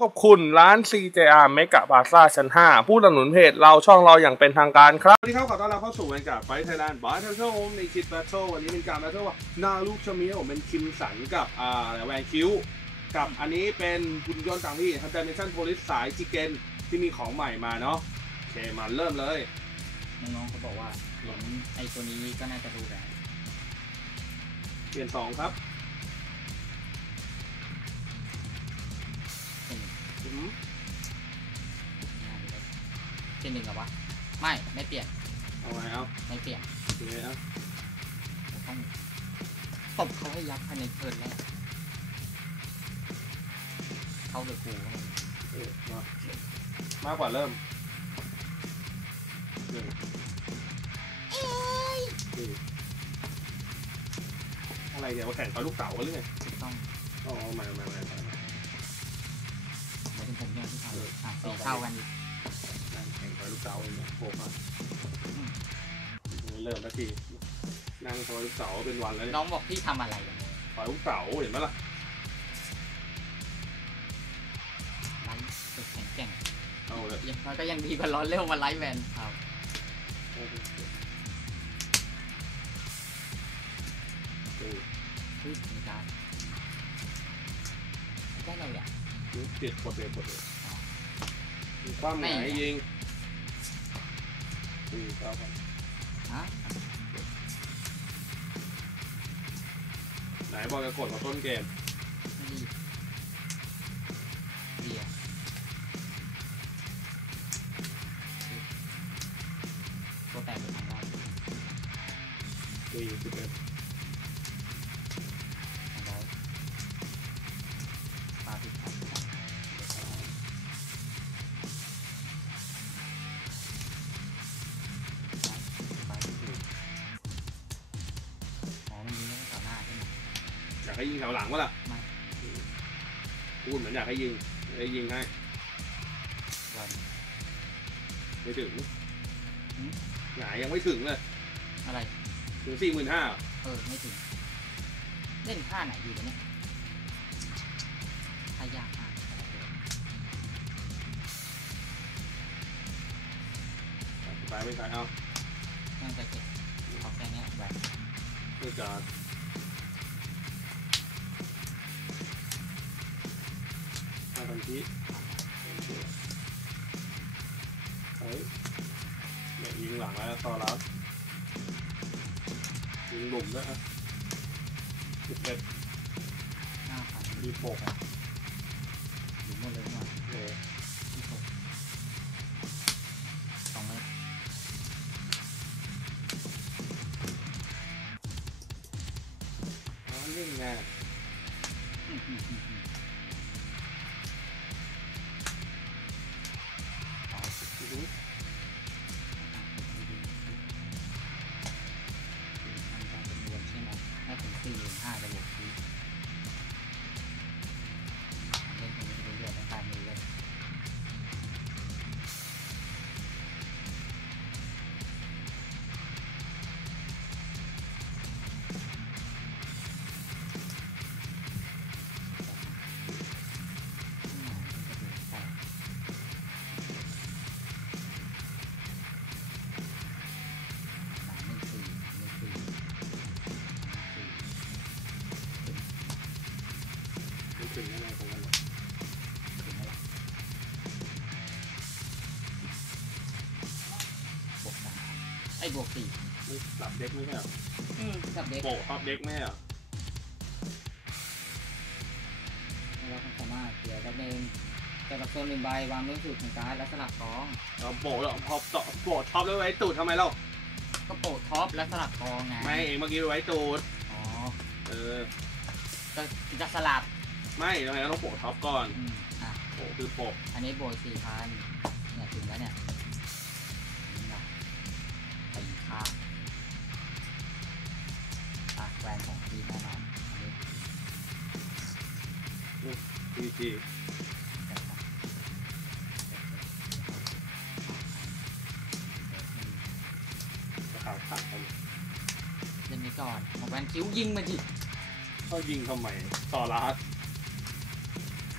ขอบคุณร้าน CJR เมกะบาซ่าชั้น 5 ผู้สนับสนุนเพจเราช่องเราอย่างเป็นทางการครับ สวัสดีครับ ขอต้อนรับเข้าสู่รายการไฟไทยแลนด์บาร์เทลโฮมในคิดแบทเทิลวันนี้เป็นการแบทเทิลว่านาลูกชะเมียวเป็นคิมสันกับอ่าแวนคิวกับอันนี้เป็นคุณยนต์ต่างที่ทันเดเมชั่นโพลิสสายจิเกนที่มีของใหม่มาเนาะโอเคมาเริ่มเลย น้องๆเขาบอกว่าเห็นไอ้ตัวนี้ก็น่าจะดูแลเปลี่ยนสองครับ นหนึ่งเหรอวะ ไม่ไม่เปลี่ยนเอาไงเอาไม่เปลี่ยนโอเคเอาเราต้องตบเขาให้ยับภายในเทิร์นแรกเขาหรือกูเออมามากกว่าเริ่มหนึ่งสี่อะไรเนี่ยมาแข่งกับลูกเต๋ากันหรือไงถูกต้องอ๋อไม่ไม่ไม่ไม่ไม่หมายถึงผมเนี่ยที่ทำอะสีเข้ากันดินั่ง แข่งกับลูกเต๋าอย่างเงี้ยโผล่มาไม่เริ่มสักทีนั่งทอยลูกเต๋าเป็นวันแล้วเนี่ยน้องบอกพี่ทำอะไรอะถอยลูกเต๋าเห็นไหมล่ะไลฟ์สุดแข็งแกร่งเอาเลยยังน้อยก็ยังดีกว่าร้อนเร็วมาไลฟ์แวนครับเออเฮ้ยมีการได้เราเนี่ยเจ็ดกดเลยกดเลยมี ความไหนยิงสี่เก้าพันฮะไหนบอกจะกดมาต้นเกมไม่ดีเดียว ให้ยิงแถวหลังวะล่ะไม่ พูดเหมือนอยากให้ยิงให้ยิงให้วัน ไม่ถึงหืม หงายยังไม่ถึงเลยอะไร ถึงสี่หมื่นห้าเออ ไม่ถึง เล่นท่าไหนดีวะเนี่ยท่ายากมากไปไม่ใช่เอานั่งไปเก็บเอาแค่เนี้ยแหวนไม่จอ ดห้าพันทีเฮ้ยเนี่ยยิงหลังแล้วต่อรับยิงหลุมด้วยอะสิบเอ็ดห้าพันยี่สิบหกอยู่หมดเลยมาเออ บวกสี่นี่หลับเด็กไม่ใช่เหรออืมกับเด็กโปะพับเด็กไม่ใช่เหรอเราความสามารถเกี่ยวกับหนึ่งแต่กับโซนหนึ่งใบวางมือสูตรของการ์ดและสลับกองเราโปะแล้วพอต่อโปะท็อปแล้วไว้ตูดทำไมเราก็โปะท็อปและสลับกองไงไม่เองเมื่อกี้ไว้ตูดอ๋อเออก็จะสลับไม่ทำไมเราต้องโปะท็อปก่อนอืมอะโปะคือโปะอันนี้โบยสี่พันเนี่ยถึงแล้วเนี่ย อะแวนของทีแน่นอนอันนี้ทีทีเดี๋ยวก่อนจะข่าวขาดกันเล่นนี้ก่อนของแวนคิ้วยิงมาดิเขายิงทำไมต่อรัด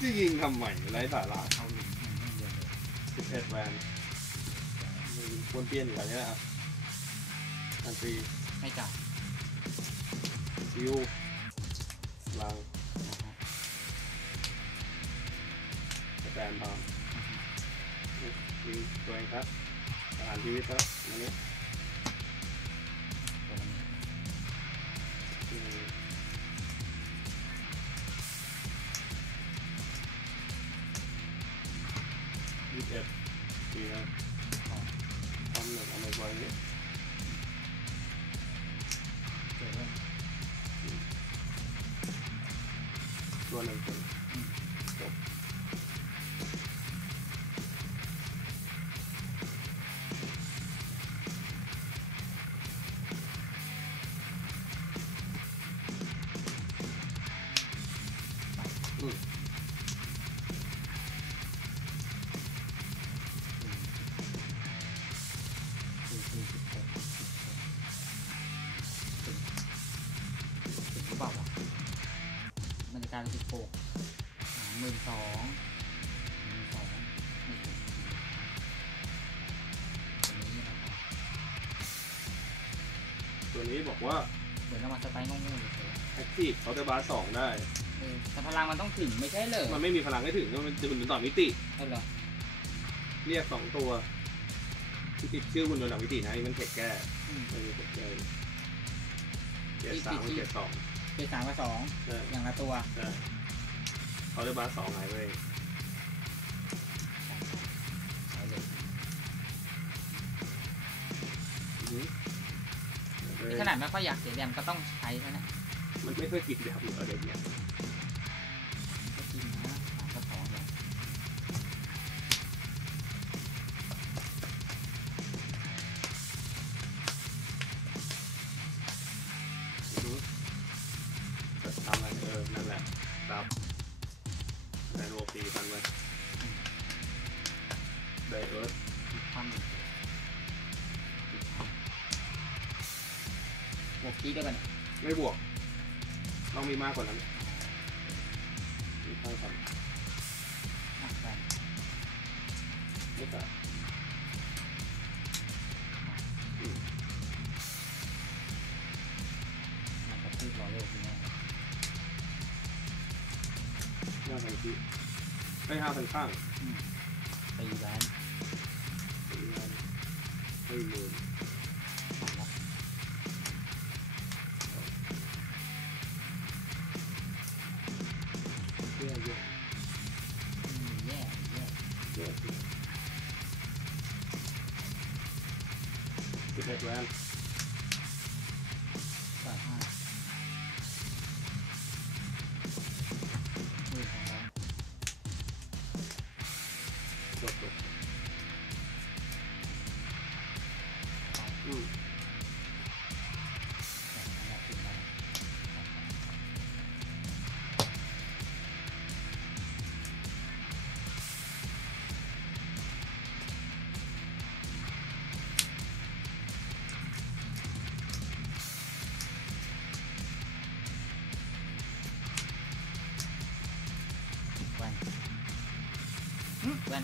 จะยิงทำไมไร้สาระเอาหนต้องสิบเอ็ดแวนมันควรเปลี่ยนอยู่แล้วเนี่ยครับอันตรีไม่จ่า ยซิวลังนะฮะสแตนบาร์ยิงตัวเองครับสถานชีวิตครับอันนี้ยี่สิบเอ็ดปีนะของทำหนึ่งอาไปไว้เนี่ยายเป็นสิบหกสามหมื่นสองหมื่นสองไม่ถึงตัวนี้นะครับตัวนี้บอกว่าเหมือนเรามาสไตล์งงๆเลยแอคทีฟเขาจะบาร์สองได้ เออแต่พลังมันต้องถึงไม่ใช่เหรอมันไม่มีพลังให้ถึงมันจะหุ่นยนต์ต่อมิติ เอาเหรอเรียกสองตัวที่ติดชื่อหุ่นยนต์ต่อมิตินะนี่มันเทคแก้อืมไม่มีเทคแก้เจ็ดสามกับเจ็ดสอง เป็นสามกับสองใช่อย่างละตัวใช่เขาจะบาร์สองหายไปใช้เลยอือหือนี่ขนาดไม่ค่อยอยากเสียแรมก็ต้องใช้แล้วนะมันไม่เคยกินแบบเหมือนเด็กเนี่ย หละครับแอนโอปีพันเลยไดเอิร์ธอีกความหนึ่งอีกความบวกกี้ด้วยกันเนี่ยไม่บวก ต้องมีมากกว่านั้นมีเท่ากัน ห้าพันที่ไม่ห้าพันข้างอืมตีแวนสี่พันไม่หมื่น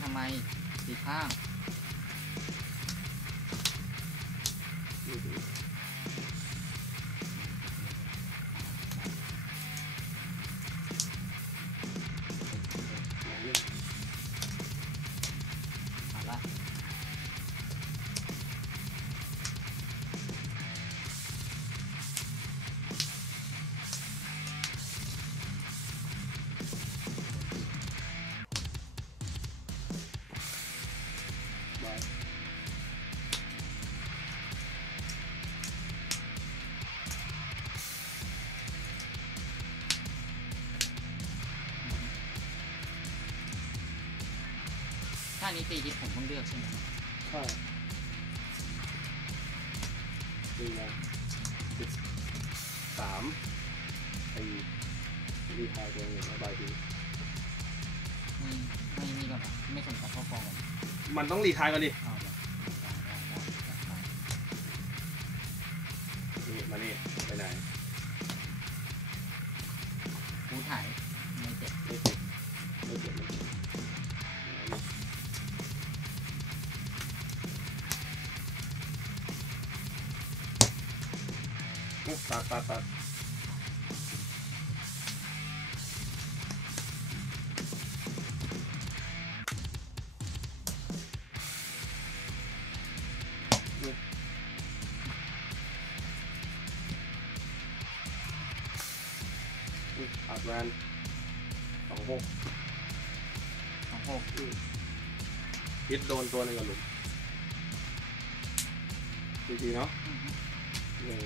ทำไมสีข้าง ถ้านี้ตีฮิตผมต้องเลือกใช่ไหมใช่ดีนะสิบสามไอ้รีทายตัวเองระบายดีไม่ไม่นี่ก่อนเหรอไม่สนกับข้อฟองก่อนมันต้องรีทายกันดิเอาเลยได้ได้ได้ได้ได้นี่มานี่ไปไหนกูถ่ายไม่เจ็บไม่ติดไม่อุ๊ย ตัดตัดตัดอืออัดแวนสองหกสองหกฮิตโดนตัวหนึ่งกับหลุมดีๆเนาะหนึ่ง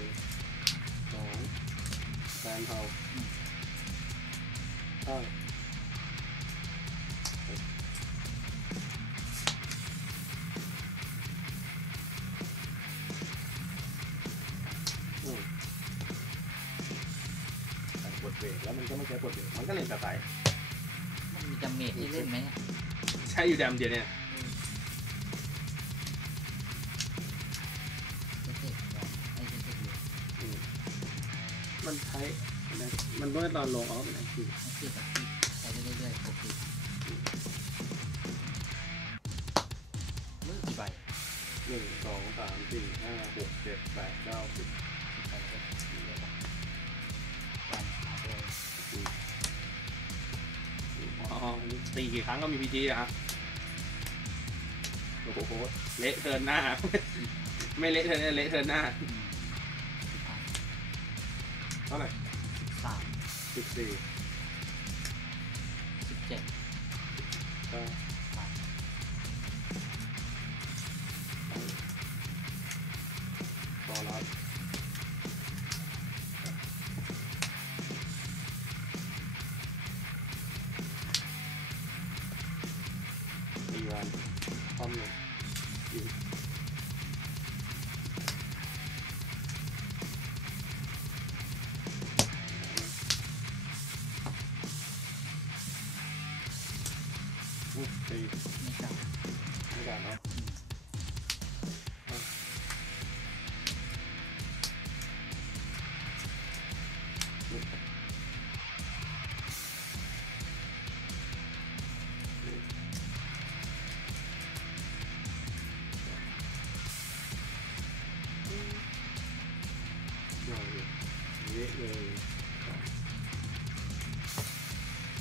องแฟนเทาข้างอืมใส่กดเบรกแล้วมันก็ไม่ใช้กดเบรกมันก็เล่นแต่ไปมันมีจำเมจให้เล่นไหมเนี่ยใช้อยู่แดมเดียวเนี่ย มันใช้มันเมื่อตอนลงออฟเป็นไอคิวไอ้เจ๊กับที่ใช้ได้เรื่อยๆปกติมือกี่ใบหนึ่งสองสามสี่ห้าหกเจ็ดแปดเก้าสิบกี่ใบก็ดีเลยปะวันหาตัวอ๋อตีกี่ครั้งก็มีพีจีอะฮะโอ้โหเละเทินหน้า ไม่เละเทินเละเทินหน้าอืมเท่าไหร่สามสิบสี่สิบเจ็ด ก็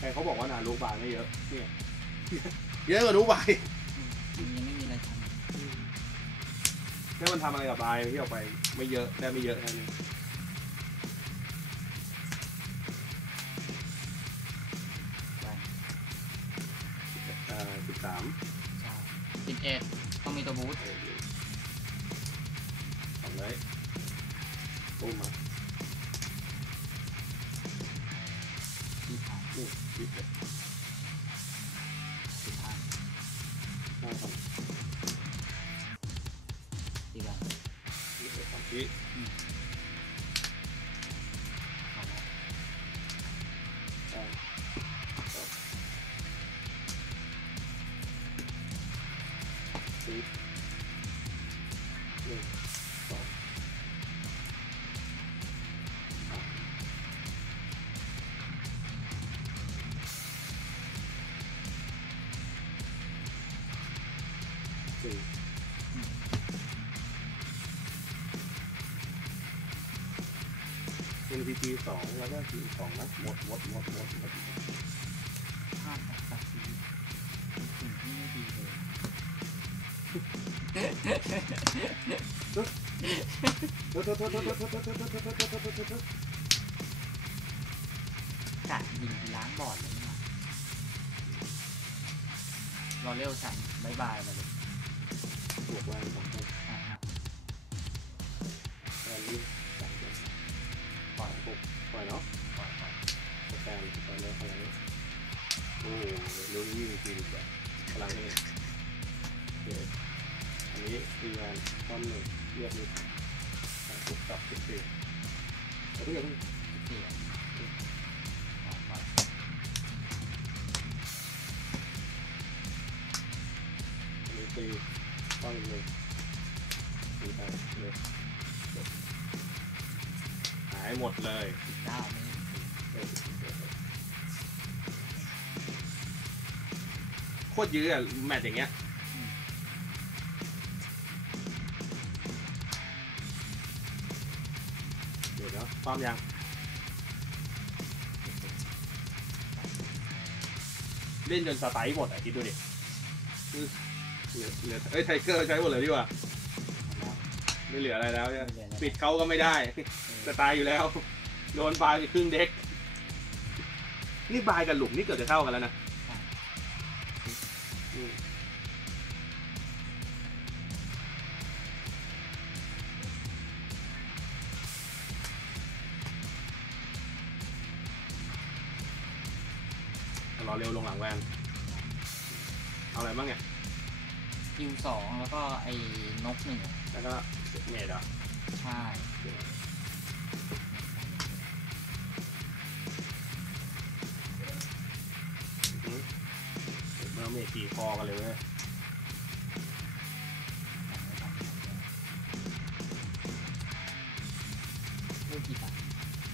ใครเขาบอกว่านารูบายไม่เยอะเนี่ยเยอะกว่ารูบายอืมมันยังไม่มีอะไรทแค่มันทำอะไรกับบายที่ออกไปไม่เยอะได้ไม่เยอะแค่นี้ำไปเอ่อสิบสามใช่สิบเอ็ดต้องมีตัวบูททำเลยตู้มา สี่ NPT สองแล้วก็ทีสองนะหมดหมดหมดหมดหมดภาพของสัตว์ชีวิตเป็นสิ่งที่ไม่ดีเลยกะยิงล้างบอดเลยนี่หว่ารอเร็วฉันบายบายมาเลย บวกแวนสองคนอ่าฮะแวนนี้สามคนปล่อยหกปล่อยเนาะปล่อยปล่อยสแตนปล่อยแล้วพลังนี้โอ้ลุ้นยิ่งจริงแบบพลังนี้โอเคอันนี้ตีแวนต้นหนึ่งเรียบนี้ถูกตับสิบสี่แล้วก็ หายหมดเลยเก้าโคตรยื้ออะแมตช์อย่างเงี้ยเดี๋ยวนะพร้อมยังเล่นจนสไตล์หมดอะคิดดูดิเหลือเหลือเอ้ยไทเกอร์ใช้หมดเลยดีกว่า ไม่เหลืออะไรแล้วเนี่ยปิดเขาก็ไม่ได้สไตล์อยู่แล้ว โดนบายไปครึ่งเด็ก นี่บายกับหลุมนี่เกือบจะเท่ากันแล้วนะอืมรอเร็วลงหลังแวนเอาอะไรบ้างเนี่ยคิวสองแล้วก็ไอ้นกหนึ่งแล้วก็ เมดเหรอใช่อืมเราเมดกี่คอกันเลยเว้ยลูกกี่บาท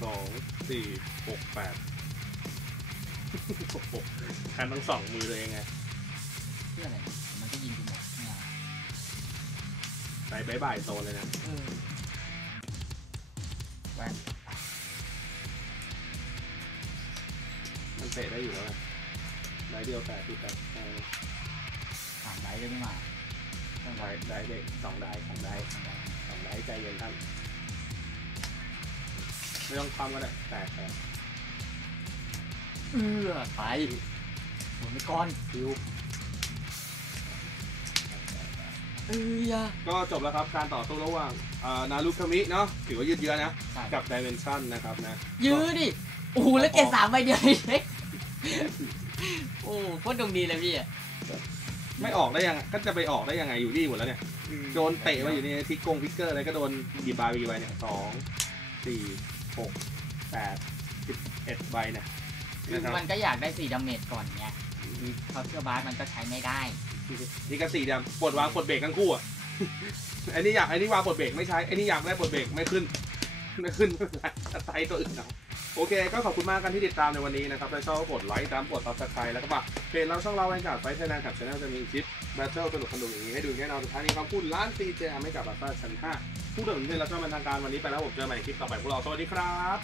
สองสี่หกแปดโอ้โหคันทั้งสองมือเลยไงเพื่ออะไร บายบายโซนเลยนะเออแหวนมันเตะได้อยู่แล้วไงได้เดียวแต่ที่แต่เออสามไดได้ไม่มาต้องได้ได้เด็กสองได้สองได้สามไดสองได้ใจเย็นท่านไม่ต้องความก็ได้แต่แต่เออไปหมดไม่ก้อนฟิว เออยะก็จบแล้วครับการต่อสู้ระหว่างอ่านารุคามิเนาะถือว่ายืดเยื้อนะใช่กับดิเมนชันนะครับนะ ยื้อดิ โอ้โหแล้วเกรดสามใบเดียวเล็กโอ้โคตรดวงดีเลยพี่อะไม่ออกได้ยังไงก็จะไปออกได้ยังไงอยู่นี่หมดแล้วเนี่ย โดนเตะมาอยู่ในทิกกงพิกเกอร์อะไรก็โดนกี่ใบกี่ใบเนี่ยสองสี่หกแปดสิบเอ็ดใบเนี่ยคือนะครับมันก็อยากได้สี่ดาเมจก่อนไงเขาเชื่อบาสมันก็ใช้ไม่ได้ นี่ก็สี่เดียมปลดวางปลดเบรกทั้งคู่อะอันนี้อยากอันนี้วางปลดเบรกไม่ใช้อันนี้อยากได้ปลดเบรกไม่ขึ้น ไม่ขึ้นไตตัวอื่นเอาโอเค ก็ขอบคุณมากกันที่ติดตามในวันนี้นะครับถ้าชอบกดไลค์ตามกดซับสไครต์แล้วก็ฝากเพจเราช่องเราแวนการ์ดไฟไทยแลนด์กับช anel จะมีคลิปแบทเทิลสนุกสนุกอย่างนี้ให้ดูแน่นอนสุดท้ายนี้ควาพูดล้านซีเจไม่กับบาซ่าชั้น5ผู้ดำเนินเราช่องเป็นทางการวันนี้ไปแล้วผมเจอใหม่คลิปต่อไปพวกเราสวัสดีครับ